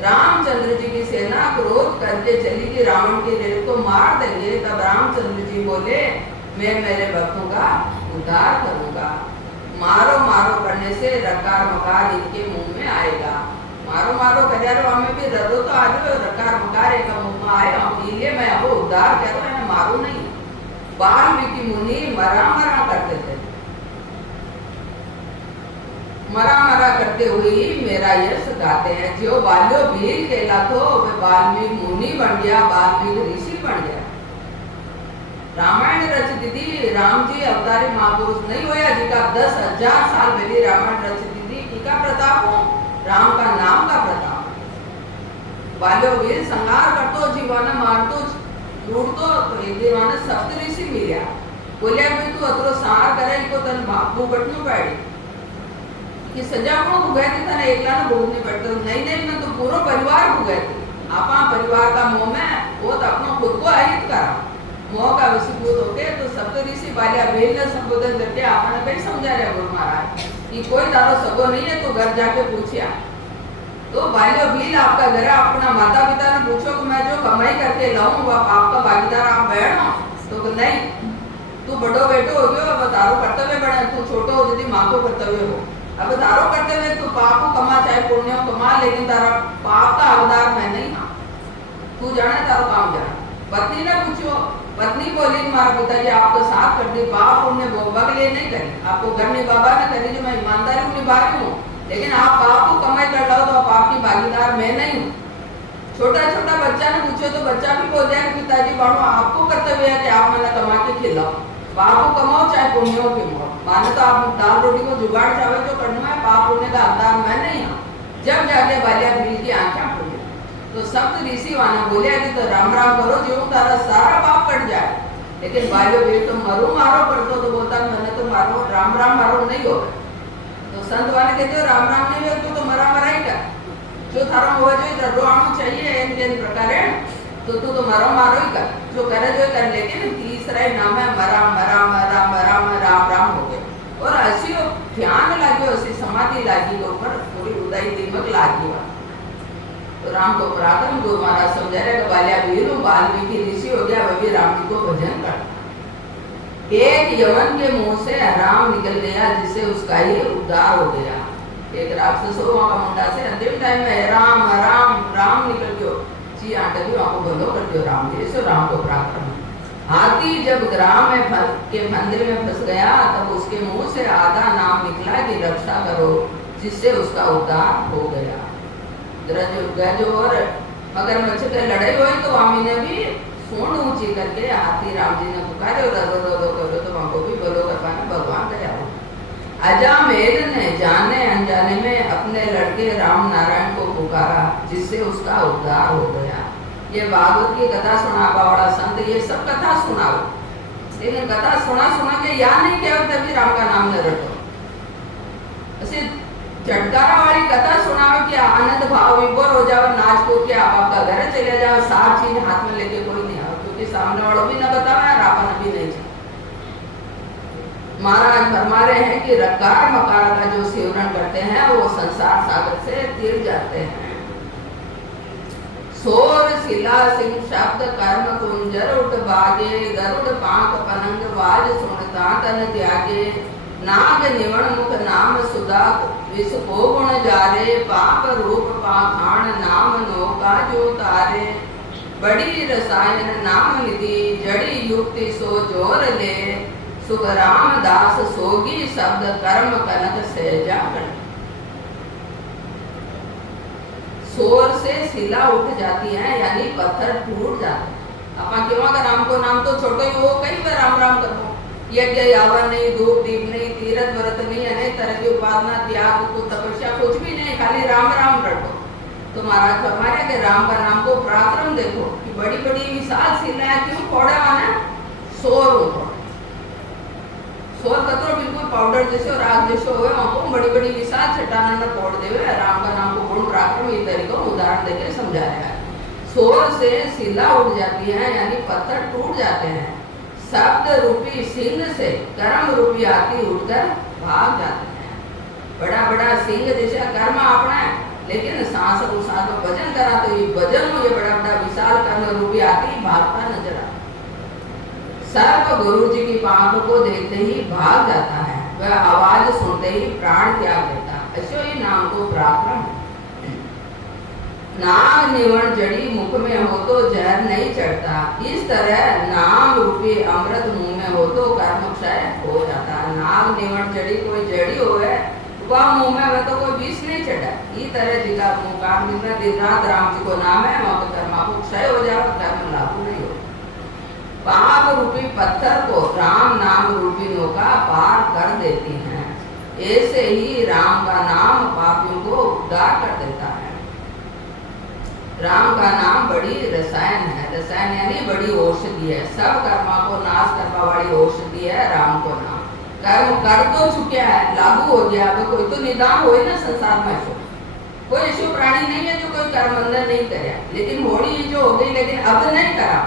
रामचंद्र जी की सेना क्रोध करके चली कि रावण की रेत को मार देंगे तब रामचंद्र जी बोले मैं मेरे भक्तों का उद्धार करूंगा। मारो मारो करने से रकार मकार इनके मुंह में आएगा मारो मारो करो हमें भी ररो तो आज रकार मकार एक मुंह में आए इसलिए मैं अब उद्धार करूँ मैं मारू नहीं। वाल्मीकि मुनि मरा मरा करते थे मरा मरा करते हुए ही मेरा यश गाते हैं जो बाल्यो भील कहला तो वे वाल्मीकि मुनि बन गया वाल्मीकि ऋषि बन गया। रामायण रच दी राम जी अवतारी महापुरुष नहीं होया जिका 10,000 साल पहले रामायण रच दी किका प्रताप हो राम का नाम का प्रताप। बाल्यो वीर संहार करतो जीवाने मारतो लूटतो तो एक दिन सप्त ऋषि मिल्या बोलिया भाई तू अतरो संहार करे को तन भूगटनु पड़ी कि सजा को भुगती तने एकला ने भोगनी पड़तो नहीं मैं तो पूरा परिवार भुगती आपा परिवार का मोह में वो तो अपना खुद को अहित करा मोह का वशीभूत होके तो सप्त ऋषि बाल्या भेल ने संबोधन करके आपने कहीं समझा रहे गुरु महाराज कि कोई तारो सगो नहीं है तो घर जाके पूछिया तो बाल्यो भील आपका घर है अपना माता पिता ने पूछो कि मैं जो कमाई करके लाऊं वो आपका भागीदार आप बहन हो तो नहीं तू बड़ो बेटो हो गयो अब तारो कर्तव्य बने तू छोटो हो यदि माँ को कर्तव्य हो अब तारो कर्तव्य तू पाप को कमा चाहे पुण्य कमा लेकिन तारा पाप का हकदार मैं नहीं हाँ तू जाने तारो काम जाना। पत्नी ने पूछो पत्नी बोली मारा पिताजी आपको साथ कर दी पाप पुण्य भोगवा के लिए नहीं करी आपको घर निभावा ने करी जो मैं ईमानदारी को निभा रही हूँ लेकिन आप पाप को कमाई कर लो तो आप आपकी भागीदार मैं नहीं हूँ। छोटा छोटा बच्चा ने पूछो तो बच्चा भी बोल दिया कि पिताजी बाणो आपको कर्तव्य है कि आप मैंने कमा के खिलाओ पाप को कमाओ चाहे पुण्यों की मो माने तो आप दाल रोटी को जुगाड़ चाहे जो करना है पाप पुण्य का हकदार मैं नहीं हूँ। जब जाके बाल्या भील की आंखें खुली तो सप्त ऋषि वाने बोलिया कि तो राम राम करो जो तारा सारा पाप कट जाए लेकिन बाल्यो भील तो मरू मारो करतो तो बोलता मैंने तो मारो राम राम मारो नहीं हो तो संत वाले कहते हो राम राम नहीं हो तो मरा मरा ही का जो थारो हो जो रडो आनो चाहिए इन प्रकार है तो तू मरो मारो ही कर जो करे जो कर लेकिन तीसरा ही नाम है मरा मरा मरा मरा राम राम हो गए और ऐसी ध्यान लागे ऐसी समाधि लागी के ऊपर पूरी उदय दीमक लागी हुआ तो राम को पराक्रम गुरु महाराज समझा रहे बाल्या वीर वाल्मीकि ऋषि हो गया वह भी राम जी को भजन कर एक यवन के मुंह से राम निकल गया जिससे उसका ही उद्धार हो गया एक राक्षसों का मुंडा से अंतिम टाइम में राम राम राम निकल गयो ची आटे भी वहां को बंदो कर दियो राम जी सो राम को पराक्रम हाथी जब ग्राम में के मंदिर में फंस गया तब उसके मुंह से आधा नाम निकला कि रक्षा करो जिससे उसका उद्धार हो गया गज और मगरमच्छ से लड़ाई हुई तो वामी ने भी सूंड ऊंची करके हाथी राम जी ने पुकारे और दो करो तो वहां को भी बोलो कर पाने भगवान दया हो अजामेल ने जाने अनजाने में अपने लड़के राम नारायण को पुकारा जिससे उसका उद्धार हो गया ये भागवत की कथा सुनावा वाला संत ये सब कथा सुनाओ लेकिन कथा सुना सुना के या नहीं केवल तभी राम का नाम न रटो ऐसे झटकारा वाली कथा सुनाओ कि आनंद भाव विभोर हो जाओ नाच को कि आप आपका घर चले जाओ सात चीज हाथ में लेके कोई नहीं आओ क्योंकि सामने वालों भी न बतावे और आपन भी नहीं चाहिए महाराज फरमा रहे हैं कि रकार मकार का जो सेवन करते हैं वो संसार सागर से तीर जाते हैं सोर शिला सिंह शब्द कर्म कुंजर उठ बागे गरुड़ पांक पनंग वाज सुनता तन त्यागे नाग निवण मुख नाम सुधा विष को गुण जारे पाप रूप पाखान नाम नौका जो तारे बड़ी रसायन नाम निधि जड़ी युक्ति सो जोर ले सुखराम दास सोगी शब्द कर्म कनक से जाकर सोर से शिला उठ जाती है यानी पत्थर टूट जाते हैं अपा केवा का राम को नाम तो छोटो ही हो कई बार राम राम करो यज्ञ यावन नहीं धूप दीप नहीं तीरथ व्रत नहीं अनेक तरह की उपासना त्याग को तपस्या कुछ भी नहीं खाली राम राम रटो तो महाराज फरमा रहे कि राम का नाम को पराक्रम देखो कि बड़ी बड़ी विशाल शिला क्यों फोड़ा माना सोर हो सोर कतरो बिल्कुल पाउडर जैसे और आग जैसे हो वहां बड़ी बड़ी विशाल चट्टान ने फोड़ देवे राम का नाम को गुण पराक्रम ये तरीका उदाहरण देके समझा रहा है सोर से शिला उठ जाती है यानी पत्थर टूट जाते हैं शब्द रूपी सिंह से कर्म रूपी हाथी उठकर भाग जाते हैं बड़ा बड़ा सिंह जैसे कर्म अपना है लेकिन सांस को सांस में भजन करा तो ये भजन में ये बड़ा बड़ा विशाल कर्म रूपी हाथी भागता नजर आता सर्प गुरु जी की पांख को देखते ही भाग जाता है वह आवाज सुनते ही प्राण त्याग देता ऐसे ही नाम को पराक्रम नाग निवण जड़ी मुख में हो तो जहर नहीं चढ़ता इस तरह नाम रूपी अमृत मुंह में हो तो कर्म क्षय हो जाता नाग निवण जड़ी कोई जड़ी हो है वह मुंह में वह तो कोई विष नहीं चढ़ा इस तरह जी का मुंह काम दिन रात राम जी को नाम है वहां पर कर्मा को क्षय हो जाए कर्म लागू नहीं हो पाप रूपी पत्थर को राम नाम रूपी नौका पार कर देती हैं ऐसे ही राम का नाम पापियों को उद्धार कर देता है राम का नाम बड़ी रसायन है रसायन यानी बड़ी औषधि है सब कर्मा को नाश करने वाली औषधि है राम को नाम कर्म कर तो चुका है लागू हो गया अब कोई तो निदान हो ना संसार में ऐसा कोई ऐसा प्राणी नहीं है जो कोई कर्म बंधन नहीं करे लेकिन होड़ी जो हो गई लेकिन अब नहीं करा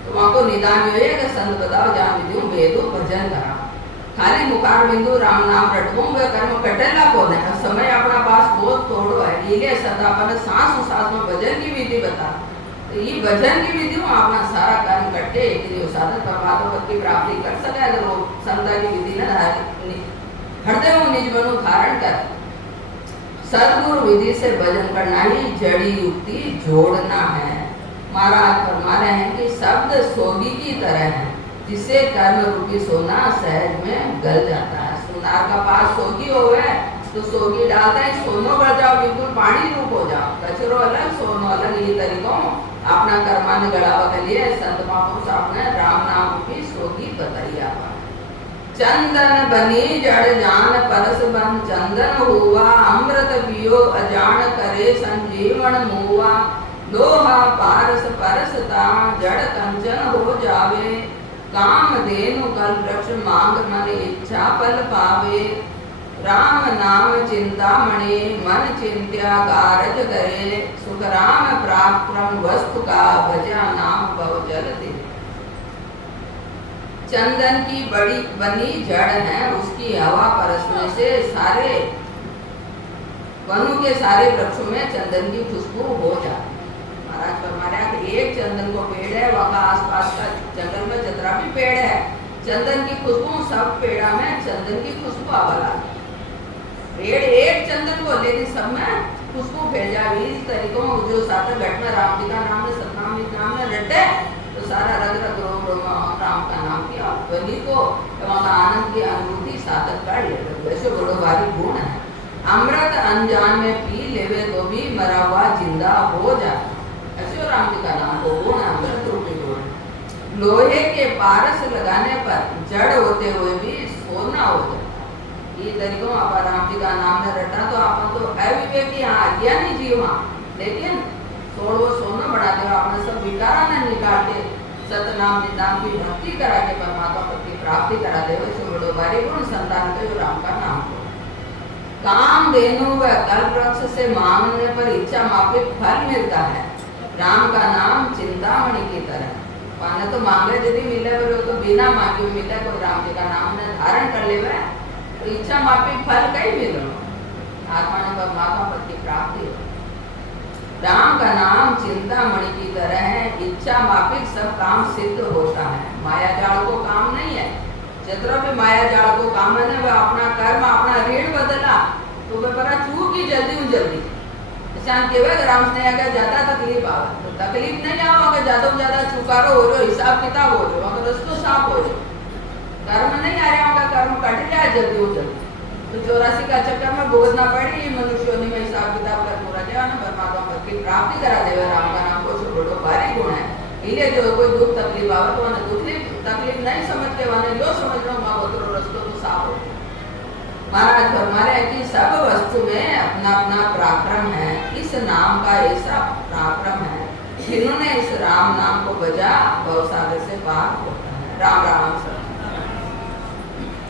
तो वहां को निदान ये है कि संत बताओ जान विधियों वेदो भजन करा खाली मुखार बिंदु राम नाम रटो वे कर्म कटेला कौन है समय अपना पास बहुत तोड़ो है लीले सदा पर सांस सांस में भजन की विधि बता तो ये भजन की विधि में अपना सारा कर्म करके इतनी साधन परमात्मा की प्राप्ति कर सके अगर वो संता की विधि न हृदय में निज मनु धारण कर सदगुरु विधि से भजन करना ही जड़ी युक्ति जोड़ना है महाराज फरमा रहे हैं कि शब्द सोगी की तरह है जिससे कर्म रूपी सोना सहज में गल जाता है सुनार का पास सोगी हो गए तो सोगी डालता है सोनो गल जाओ बिल्कुल पानी रूप हो जाओ कचरो अलग सोनो अलग ये तरीकों अपना कर्मान गड़ावा के लिए संत महापुरुष आपने राम नाम की सोगी बताई आप चंदन बनी जड़ जान परस बन चंदन हुआ अमृत पियो अजान करे संजीवन मुआ लोहा पारस परसता जड़ कंचन हो जावे काम धेनु कल वृक्ष मांग मन इच्छा पल पावे राम नाम चिंतामणि मन चिंत्या कारज करे, सुख राम पराक्रम वस्तु का भजा नाम भव जल दे। चंदन की बड़ी बनी जड़ है, उसकी हवा परसने से सारे वनों के सारे वृक्षों में चंदन की खुशबू हो जाती। महाराज फरमाया कि एक चंदन को पेड़ है, वहाँ आसपास का जंगल में जितना भी पेड़ है, चंदन की खुशबू सब पेड़ा में चंदन की खुशबू आवाला। पेड़ एक चंदन को लेकिन सब में खुशबू फैल जाए। इस तरीकों जो सातक घट में राम जी का नाम ने सतनाम नाम ने रटे तो सारा रग रग रोम रोम राम का नाम किया। वही को वहाँ आनंद की अनुभूति सातक कर ले। वैसे बड़ो भारी गुण है। अमृत अनजान में पी लेवे तो भी मरा हुआ जिंदा हो जाता। ऐसे राम जी का नाम को गुण अमृत रूपी गुण। लोहे के पारस लगाने पर जड़ होते हुए भी सोना हो जाता। ये तरीकों आप राम जी का नाम ने रटा तो आप तो अविवेकी हाँ अज्ञानी जीव हाँ, लेकिन सोड़ो सोना बढ़ा दे। आपने सब विकारा ने निकाल के सतनाम निदान की भक्ति करा के परमात्मा पद की प्राप्ति करा दे। वैसे बड़ो भारी गुण संतान के राम का नाम को काम देनु व कल्प वृक्ष से मांगने पर इच्छा माफिक फल मिलता है। राम का नाम चिंतामणि की तरह माने तो मांगे यदि मिले तो बिना मांगे मिले। कोई राम जी का नाम ने धारण कर ले तो इच्छा माफिक फल कई मिलो। आत्मा ने परमात्मा पद की प्राप्ति हो। राम का नाम चिंतामणि की तरह है, इच्छा माफिक सब काम सिद्ध होता है। माया जाल को काम नहीं है। जितना भी माया जाल को काम है वह अपना कर्म अपना ऋण बदला तो वह बड़ा चूक की जल्दी शांत के बाद राम स्नेह का ज्यादा तकलीफ आवे तो तकलीफ नहीं आओ अगर ज्यादा चुकारो हो रहे हिसाब किताब हो रहे अगर रस्तो साफ हो रहे कर्म नहीं आ रहा होगा कर्म कट जाए जल्दी हो जल्दी तो 84 का चक्कर में भोगना पड़ी मनुष्यों में हिसाब किताब कर पूरा जाए ना परमात्मा पद की प्राप्ति करा देवे। राम का नाम को बड़ो भारी गुण है। इले जो कोई दुख तकलीफ आवे तो उन्हें दुख तकलीफ नहीं समझ के वाने यो समझ लो माँ बोतरो रस्तो तो साफ हो। महाराज फरमाया कि सब वस्तु में अपना अपना पराक्रम है। इस नाम का ऐसा पराक्रम है जिन्होंने इस राम नाम को बजा भवसागर से पार होता है। राम राम।